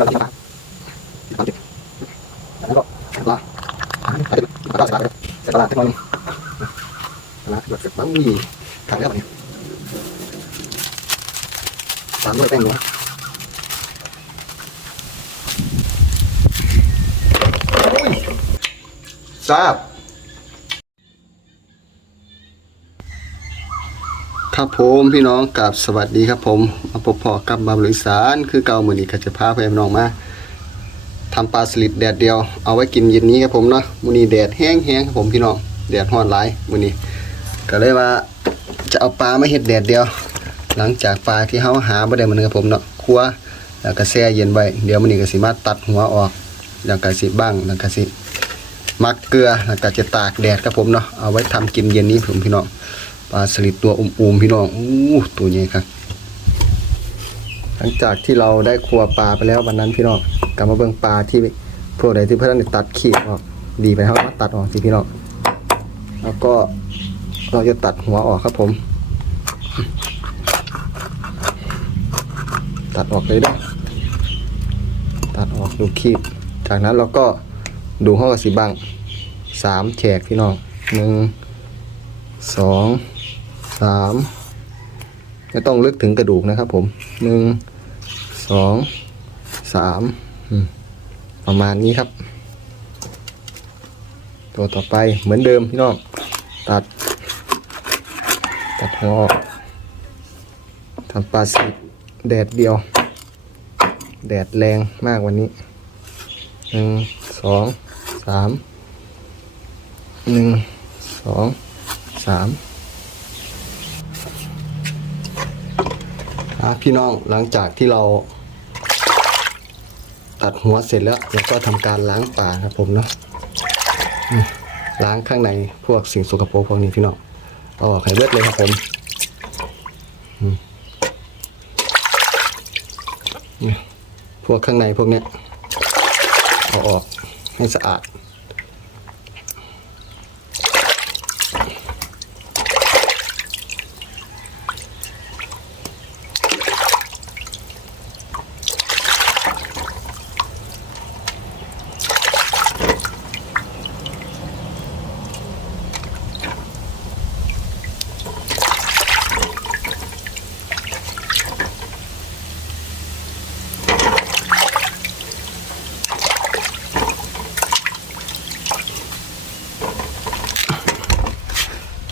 แล้วก็ปลาติดแล้วก็ลาปลาติดปลาติดใส่ปลาเทคโนโลยนึงนะเดือดเสร็จแล้วมีขายแล้วเนี่ยตามด้วยแป้งนัวทราบ ครับผมพี่น้องกับสวัสดีครับผมมาพบพอกับบาบริสารคือเก่าเหมือนอีกจะพาพี่น้องมาทำปลาสลิดแดดเดียวเอาไว้กินเย็นนี้ครับผมเนาะมื้อนี้แดดแห้งๆครับผมพี่น้องแดดร้อนหลายมื้อนี้ก็เลยว่าจะเอาปลามาเฮ็ดแดดเดียว หลังจากปลาที่เฮาหาบ่ได้มื้อนึงครับผมเนาะคั่วแล้วก็แช่เย็นไว้เดี๋ยวมื้อนี้ก็สิมาตัดหัวออกแล้วก็สิบ้างแล้วก็สิมักเกลือแล้วก็จะตากแดดครับผมเนาะเอาไว้ทำกินเย็นนี้ผมพี่น้อง ปลาสลิดตัวอุ้มๆพี่น้องอู้ตัวใหญ่ครับ หลังจากที่เราได้ครัวปลาไปแล้ววันนั้นพี่น้องกลับมาเบิ่งปลาที่พวกใดที่เพื่อนตัดขีดออกดีไปเท่ามาตัดออกสิพี่น้องแล้วก็เราจะตัดหัวออกครับผม ตัดออกเลยเด้ตัดออกดูขีดจากนั้นเราก็ดูห้องกระสีบังสามแฉกพี่น้องหนึ่งสอง สามไม่ต้องลึกถึงกระดูกนะครับผมหนึ่งสองสามประมาณนี้ครับ ตัวต่อไปเหมือนเดิมพี่น้องตัด ตัดหัวออกทำปลาสิแดดเดียว แดดแรงมากวันนี้หนึ่งสองสามหนึ่งสองสาม อะพี่น้องหลังจากที่เราตัดหัวเสร็จแล้วเราก็ทำการล้างปลาครับผมเนาะล้างข้างในพวกสิ่งสกปรกพวกนี้พี่น้องเอาออกให้เบิดเลยครับผมพวกข้างในพวกเนี้ยเอาออกให้สะอาด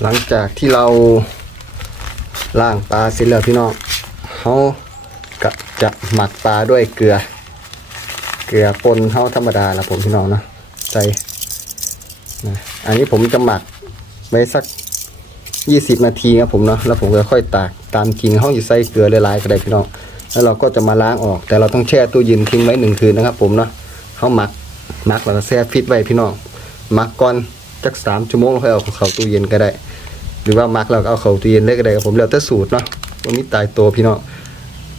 หลังจากที่เราล่างปลาเสร็จแล้วพี่น้องเขาก็จะหมักปลาด้วยเกลือ เกลือปนเท่าธรรมดาละผมพี่น้องเนาะใส่นะอันนี้ผมจะหมักไว้สักยี่สิบนาทีครับผมเนาะแล้วผมก็ค่อยตากตามจริงเขาอยู่ใส่เกลือละลายๆก็ได้พี่น้องแล้วเราก็จะมาล้างออก แต่เราต้องแช่ตู้เย็นทิ้งไว้หนึ่งคืนนะครับ ผมเนาะเขาหมักหมักแล้วก็แช่ฟิตไว้พี่น้องหมักก่อนจักสามชั่วโมงแล้วค่อยเอาเข้าตู้เย็นก็ได้ หรือว่ามักเราก็เอาเขาตู้เย็นได้ก็ได้ครับผมแล้วแต่สูตรเนาะว่ามีตายตัวพี่น้อง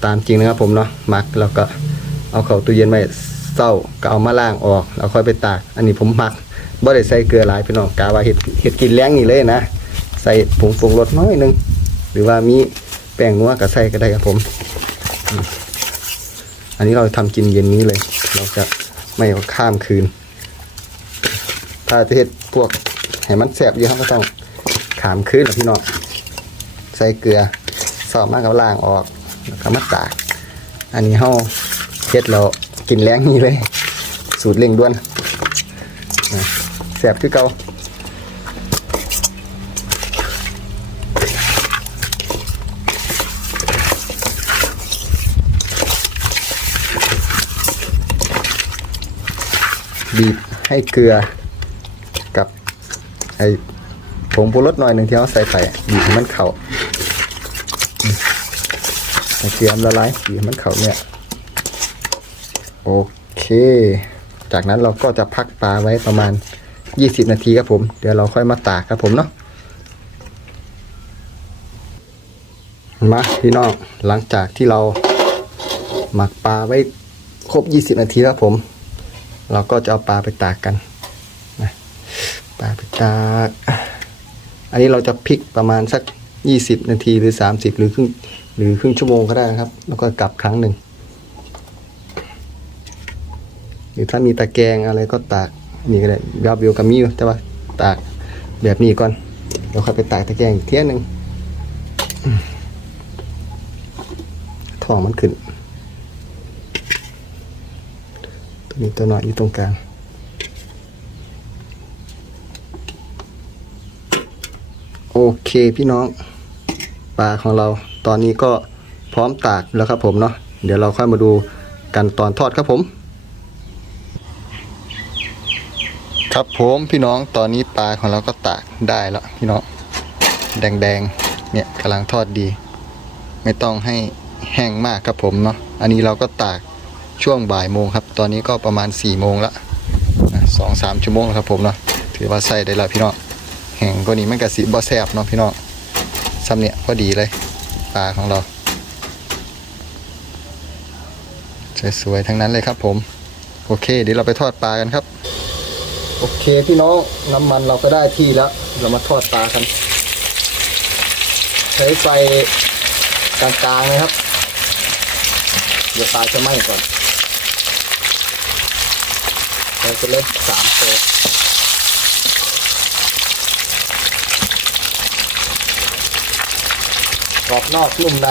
ตามจริงนะครับผมเนาะมักเราก็เอาเขาตู้เย็นไว้เศร้าก็เอามาล้างออกแล้วค่อยไปตากอันนี้ผมมักบ่ได้ใส่เกลือหลายพี่น้องกาว่าเห็ดเห็ดกินแรงนี่เลยนะใส่ผงปรุงรสน้อยนึงหรือว่ามีแป้งนัวก็ใส่ก็ได้ครับผม อันนี้เราทำกินเย็นนี้เลย เราจะไม่ข้ามคืน ถ้าจะเห็ดพวกให้มันแสบเยอะครับก็ต้อง ขามขึ้นแล้วพี่น้องใส่เกลือสอบมากกับล่างออกแล้วก็มาตากอันนี้เฮาเฮ็ดเรากินแรงนี่เลย สูตรเร่งด่วนแสบคือเก่าบีบให้เกลือกับไอ งปรุงรสหน่อยหนึ่งที่เขาใส่ไปบีบให้มันเข่าอืมใส่เกลือมละลายบีบให้มันเข่าเนี่ย โอเค จากนั้นเราก็จะพักปลาไว้ประมาณ 20 นาทีครับผม เดี๋ยวเราค่อยมาตากครับผมเนาะมาพี่น้องหลังจากที่เราหมักปลาไว้ครบ 20 นาทีครับผม เราก็จะเอาปลาไปตากกันนะปลาไปตาก อันนี้เราจะพลิกประมาณสัก 20 นาทีหรือ 30 หรือครึ่งหรือครึ่งชั่วโมงก็ได้ครับ แล้วก็กลับครั้งหนึ่ง หรือถ้ามีตะแกรงอะไรก็ตากนี่ก็ได้ยาบิวกับมีอยู่แต่ว่าตากแบบนี้ก่อนเดี๋ยวค่อยไปตากตะแกรงอีกเที่ยหนึ่งท้องมันขึ้น ตัวนี้ตัวหน้อยอยู่ตรงกลาง โอ เคพี่น้องปลาของเราตอนนี้ก็พร้อมตากแล้วครับผมเนาะเดี๋ยวเราค่อยมาดูกันตอนทอดครับผม ครับผมพี่น้องตอนนี้ปลาของเราก็ตากได้แล้วพี่น้องแดงๆเนี่ยกำลังทอดดี ไม่ต้องให้แห้งมากครับผมเนาะอันนี้เราก็ตากช่วงบ่ายโมงครับ ตอนนี้ก็ประมาณ4ี่โมงละสองสามชั่วโมงแล้วครับผมเนาะถือว่าใส่ได้แล้วพี่น้อง แห้งกว่านี้มันกะสิบ่แซ่บเนาะพี่น้องซ้ำเนี่ยก็ดีเลยปลาของเราสวยๆทั้งนั้นเลยครับ ผม โอเคเดี๋ยวเราไปทอดปลากันครับ โอเคพี่น้องน้ำมันเราก็ได้ที่แล้วเรามาทอดปลากันใช้ไฟกลางๆนะครับเดี๋ยวปลาจะไหม้ก่อนเราจะเล่นสามตัว กรอบนอกนุ่มใน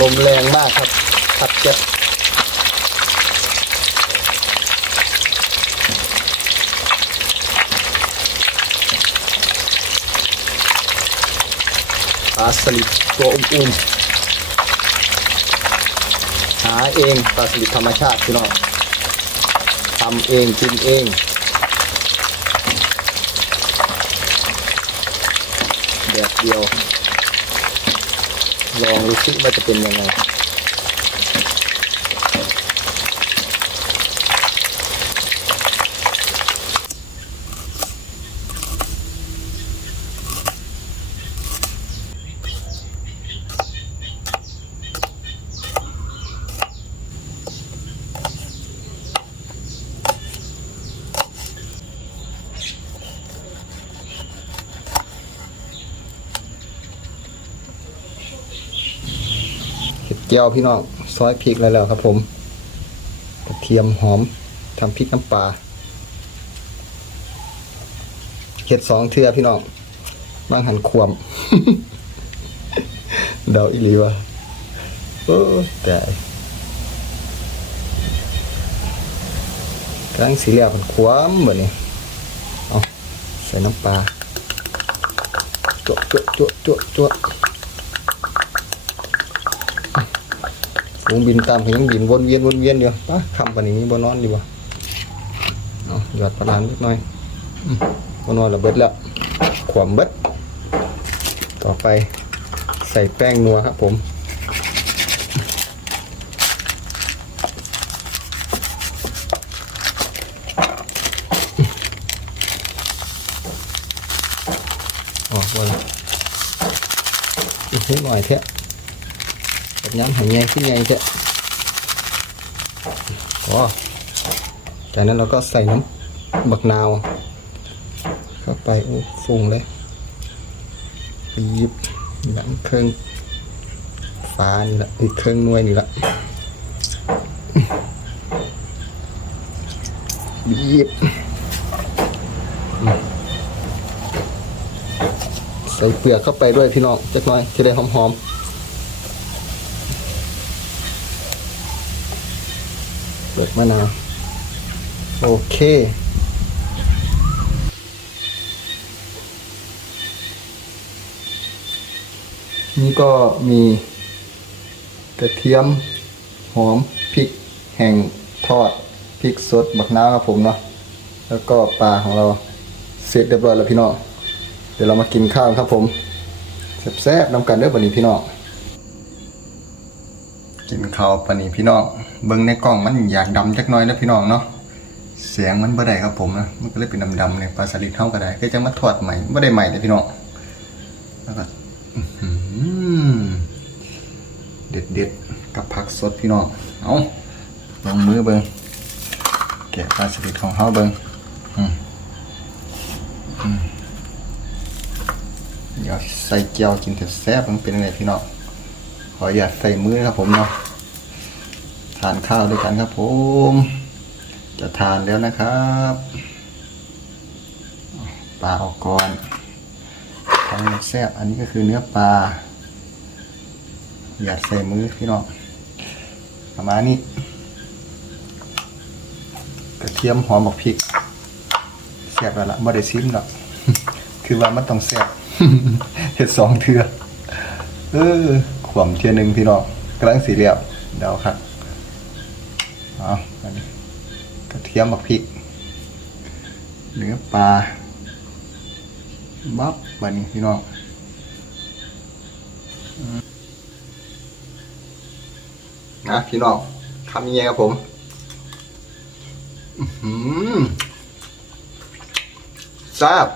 ลมแรงมากครับพัดเจ็บปลาสลิดตัวอุ้มๆาเองปลาสลิดธรรมชาติพี่น้องทำเองกินเองแบบเดียว ลองดูซิว่าจะเป็นยังไง เห็ดเจียวพี่น้องซอยพริกแล้วแล้วครับผมกระเทียมหอมทำพริกน้ำปลาเห็ดสองเทือพี่น้องบางหันควม เดาอีหลีวะโอ้แต่กลางสีเหลืองมันควมเหมือนนี่เอาใส่น้ำปลาจั่วจั่วจั่วจั่วจั่ว ฝูงบินตามเขายังบินวนเวียนวนเวียนอยู่ปะคำปนี้บนนอนดีกว่าเอาหยอดประดานนิดหน่อยบนนอนระเบิดแล้วขวมเบิด ต่อไปใส่แป้งนัวครับผมออกว่าอีกนิดหน่อยเถอะ ย้ำหันใหญ่ขึ้นใหญ่เถอะอ๋อจากนั้นเราก็ใส่น้ำบักนาว เข้าไปโอ้ฟุ้งเลยบีบหลังเครื่องฟ้านี่แหละอีกเครื่องนวยนี่แหละบีบใส่เปลือกเข้าไปด้วยพี่น้องจักหน่อยจะได้หอมๆ เปิดมะนาว โอเค นี่ก็มีกระเทียม หอมพริกแห้งทอดพริกสดบักน้ำครับผมเนาะแล้วก็ปลาของเราเสร็จเรียบร้อยแล้วพี่น้องเดี๋ยวเรามากินข้าวครับผมแซ่บๆน้ำกันเด้อบันนี้พี่น้อง กินข้าวปนีพี่น้องเบิ่งในกล้องมันอยากดำจักน้อยนะพี่น้องเนาะเสียงมันบ่ได้ครับผมนะมันก็เลยเป็นดำๆเลยปลาสลิดเท่าก็ได้ก็จะมาทอดใหม่บ่ได้ใหม่เลยพี่น้องแล้วก็เด็ดเด็ดๆกับผักสดพี่น้องเอาลงมือเบิ่งแกะปลาสลิดของเฮาเบิ่งอืมอืมดี๋ยวใส่เจียวกินแต่แซ่บมันเป็นยังไงพี่น้อง ออย่าใส่มือครับผมเนาะทานข้าวด้วยกันครับผม จะทานแล้วนะครับปลาออกก่อนทางแซ่บอันนี้ก็คือเนื้อปลาอย่าใส่มือพี่น้องประมาณนี้ กระเทียมหอมบักพริกแซ่บแล้วละไม่ได้ซิมหรอกคือว่ามันต้องแซ่บเห็ดสองเทือเออ ขวมเทียหนึ่งพี่น้องกำลังสีเหลี่ยวเดาครับเอาอันนี้กระเทียมบักพริกเนื้อปลาบับบันนี้พี่น้องนะพี่น้องทำยังไงครับผมอื้อหืมแซ่บ